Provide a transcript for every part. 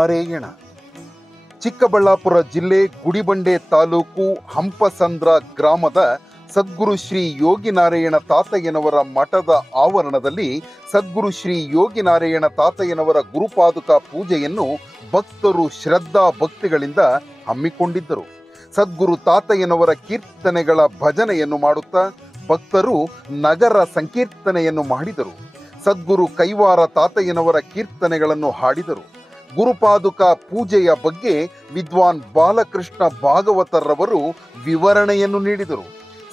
ಯೋಗಿನಾರಾಯಣ. ಚಿಕ್ಕಬಳ್ಳಾಪುರ ಜಿಲ್ಲೆ ಗುಡಿಬಂಡೆ ತಾಲೂಕು ಹಂಪಸಂದ್ರ ಗ್ರಾಮದ ಸದ್ಗುರು ಶ್ರೀ ಯೋಗಿನಾರಾಯಣ ತಾತಯ್ಯನವರ ಮಠದ ಆವರಣದಲ್ಲಿ ಸದ್ಗುರು ಶ್ರೀ ಯೋಗಿನಾರಾಯಣ ತಾತಯ್ಯನವರ ಗುರುಪಾದುಕ ಪೂಜೆಯನ್ನು ಭಕ್ತರು ಶ್ರದ್ಧಾ ಭಕ್ತಿಗಳಿಂದ ಹಮ್ಮಿಕೊಂಡಿದ್ದರು. ಸದ್ಗುರು ತಾತಯ್ಯನವರ ಕೀರ್ತನೆಗಳ ಭಜನೆಯನ್ನು ಮಾಡುತ್ತಾ ಭಕ್ತರು ನಗರ ಸಂಕೀರ್ತನೆಯನ್ನು ಮಾಡಿದರು. ಸದ್ಗುರು ಕೈವಾರ ತಾತಯ್ಯನವರ ಕೀರ್ತನೆಗಳನ್ನು ಹಾಡಿದರು. ಗುರುಪಾದುಕ ಪೂಜೆಯ ಬಗ್ಗೆ ವಿದ್ವಾನ್ ಬಾಲಕೃಷ್ಣ ಭಾಗವತರವರು ವಿವರಣೆಯನ್ನು ನೀಡಿದರು.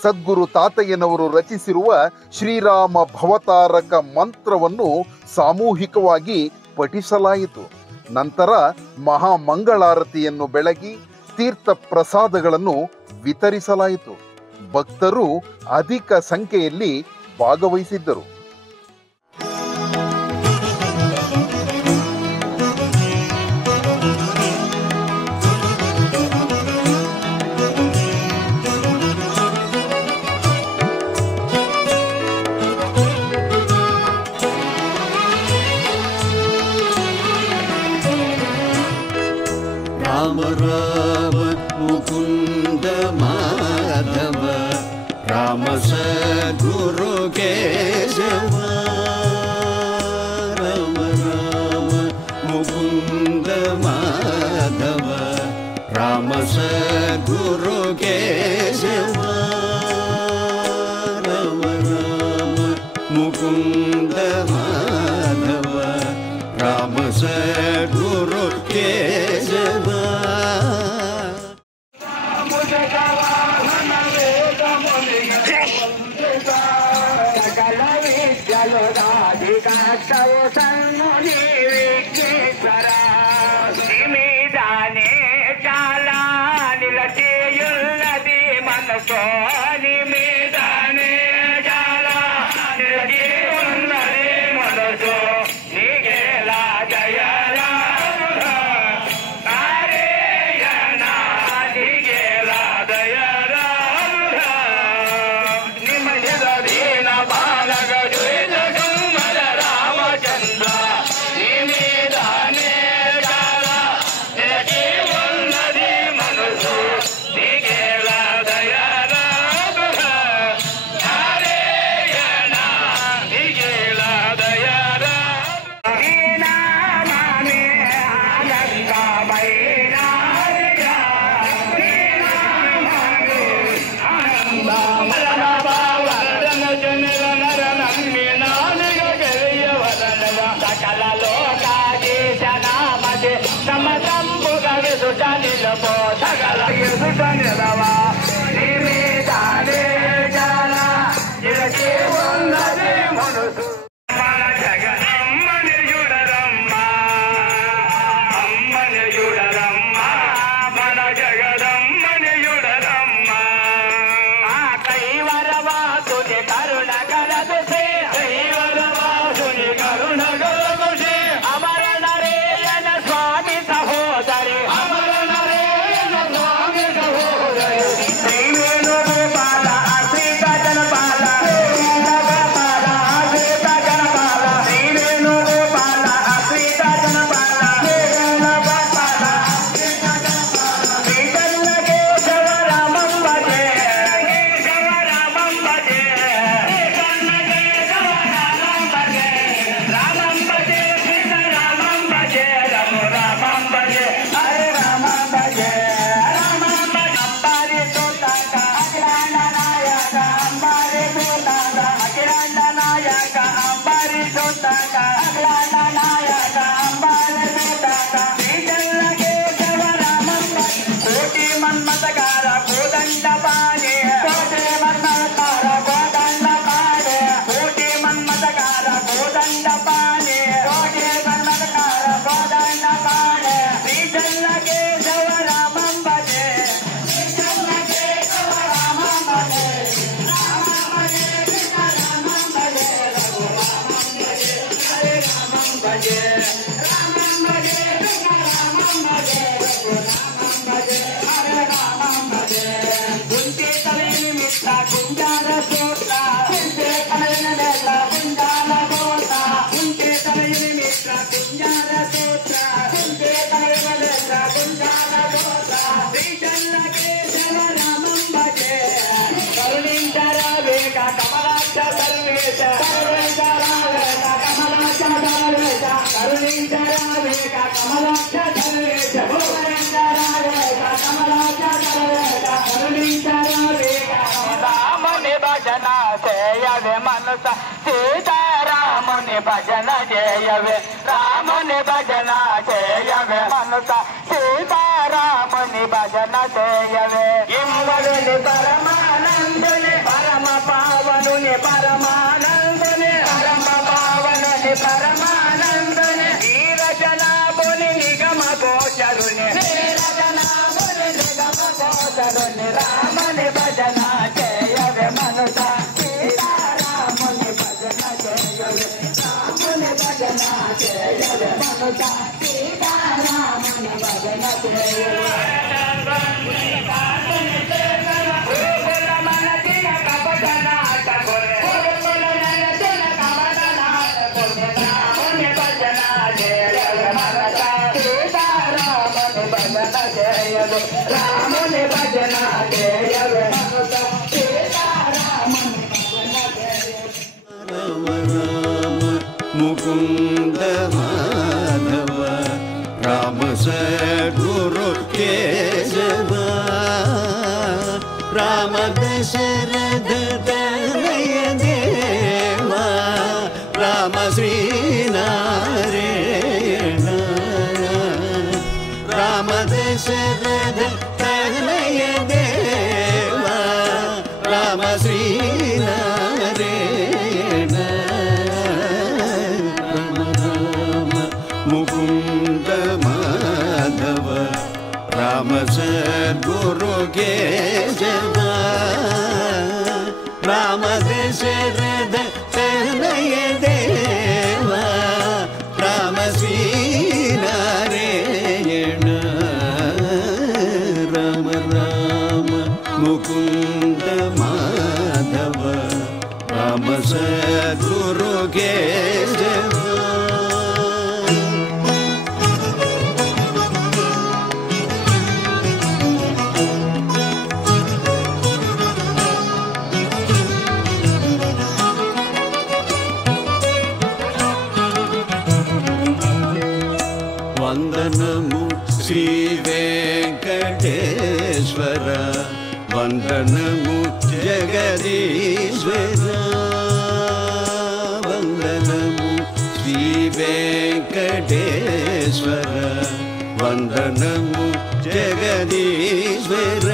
ಸದ್ಗುರು ತಾತಯ್ಯನವರು ರಚಿಸಿರುವ ಶ್ರೀರಾಮ ಭವತಾರಕ ಮಂತ್ರವನ್ನು ಸಾಮೂಹಿಕವಾಗಿ ಪಠಿಸಲಾಯಿತು. ನಂತರ ಮಹಾಮಂಗಳಾರತಿಯನ್ನು ಬೆಳಗಿ ತೀರ್ಥ ಪ್ರಸಾದಗಳನ್ನು ವಿತರಿಸಲಾಯಿತು. ಭಕ್ತರು ಅಧಿಕ ಸಂಖ್ಯೆಯಲ್ಲಿ ಭಾಗವಹಿಸಿದ್ದರು. राम राम मुकुंद माधव राम सद्गुरु केशव. राम राम मुकुंद माधव राम सद्गुरु केशव. राम राम मुकुंद माधव राम सद्गुरु केशव. నిమిదానే చాలా నిలచేయున్నది మనసో నిమిదానే చాలా నిలచేయున్నది మనసో నీకేలా జయరా నారాయణ నీకేలా దయరా నిమజద దీన బాలక జయ కుమర రామచంద్ర నిమిదానే చాలా నిలచేయున్నది మనసో నీకేలా దయరా నారాయణ నీకేలా దయరా నీనామే ఆనందమైన సకల లోకాదేశనామదే సమతంబుగా ఎదుట నిలబో సకల ఎదుట నిలవా నిమిదానే చాలా నిలచి ఉన్నది మనసు. మన జగదమ్మని చూడరమ్మ అమ్మని చూడరమ్మ మన జగదమ్మని చూడరమ్మ. ఆ కైవరవాసుని కరుణ కలదు కైవరవాసుని కరుణ కలదు అమర నరేయన స్వామి సహోదరి అమర నరేయన స్వామి సహోదరి భజన చేయవే రాముని భజన చేయవే మనస సీతారాముని భజన చేయవే ఇమ్మడుని పరమానందుని పరమ పావనుని పరమానందుని పరమ పావనుని పరమానందుని నీరజనాభుని నిగమ గోచరుని నీరజనాభుని నిగమ గోచరుని రాముని భజన చేయవే మనస సీతారాముని భజన చేయవే రాముని భజన చేయవే మనస సీతారాముని భజన చేయవే రాముని భజన చేయవే రామ రామ ముకుంద మాధవ రామ సద్గురు కేశవ రామ దశరథ తనయ దేవ రామ శ్రీనారాయణ రామ దశరథ తనయ దేవ రామ శ్రీనారాయణ రామ రామ ముకుంద మాధవ రామ సద్గురు కేశవ రామ దశరథ తనయ దేవ రామ శ్రీనారాయణ రామ రామ ముకుంద మాధవ రామ సద్గురు కేశవ వందనము శ్రీ వెంకటేశ్వర వందనము జగదీశ్వర వందనము శ్రీ వెంకటేశ్వర వందనము జగదీశ్వర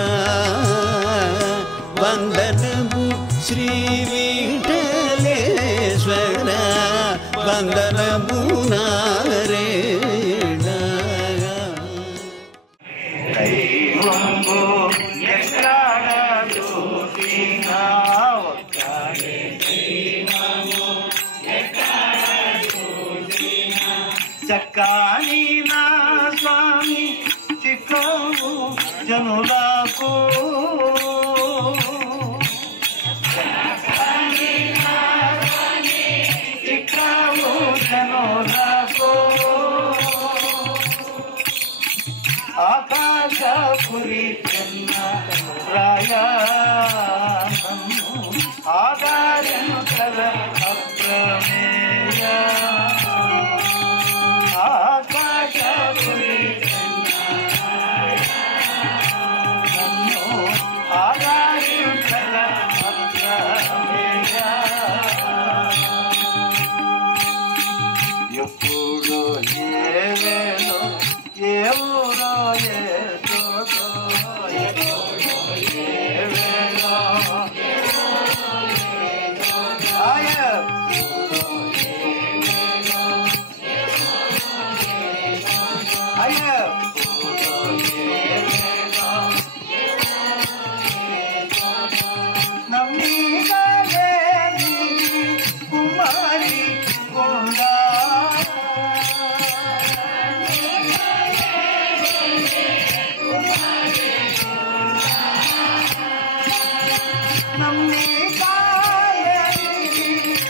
వందనము శ్రీ విఠలేశ్వర వందనము నారాయణ దైవంబు ఎక్కడ చూసినా ఒక్కడే దైవము ఎక్కడ చూసినా చక్కని నా స్వామి చిక్కవు జనులకు చిక్కవు జనులకు ఆకాశపురి చెన్న రాయను ఆధారను కల అప్రమేయ ఆకాశపురి చెన్న రాయను ఆధారను కల అప్రమేయ ఎప్పుడు ఏవేలో ఏ ఊరో ఏ చోటో ఏవేలో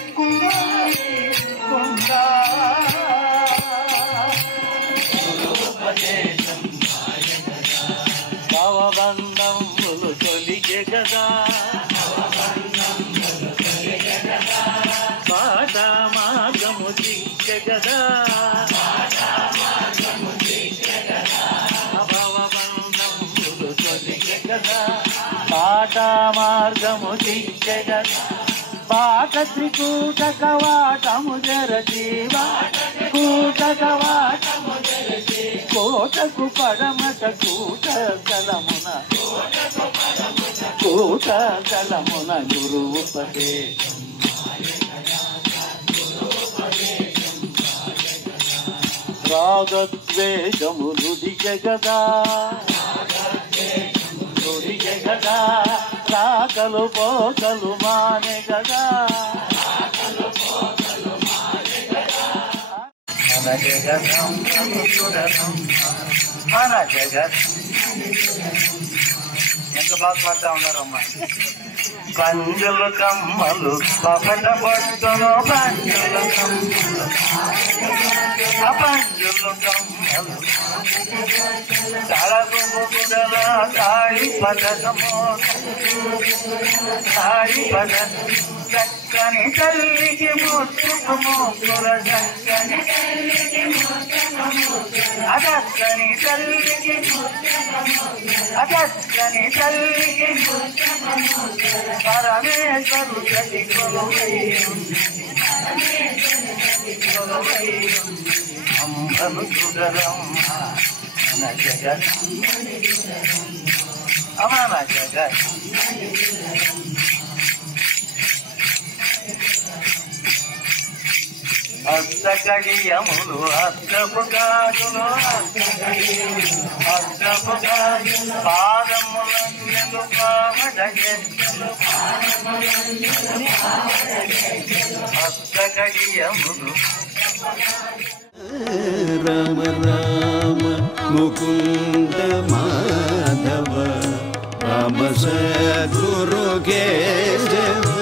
కుమారి కొండా భవబంధములు తొలిగే కదా పాట మార్గము దిగ్గ కదా భవబంధములు తొలిగే కదా పాట మార్గము దిగ్గ కదా బాట త్రికూట కవాటము జరజీవ కూట కవాటము కోటకు పడమట కూట కలమున గురువు పదే రాగద్వేషములు దిగదా రాకలు పోకలు మానే గదా మన జగదం మన జగత్ ఎంత బాగా పాడుతూ ఉన్నారమ్మా. పంజులు కమ్మలు పపట పట్టును పంజులు కమ్మలు తలగుముదల తాళి పదకమో తాళి పద చక్కని తల్లికి ముట్టుకుమో చక్కని అదక్కని తల్లికి అదక్కని తల్లికి పరమేశ్వరు గతి అంబను సుగరమ్మ మన జగత్ అమన జగత్ హస్తకడియములు హస్తపు గాజులు హస్తపు గాజులు పాదములందు పామడగెత్తలు హస్తకడియములు రామ రామ ముకుంద మాధవ రామ సద్గురు కేశవ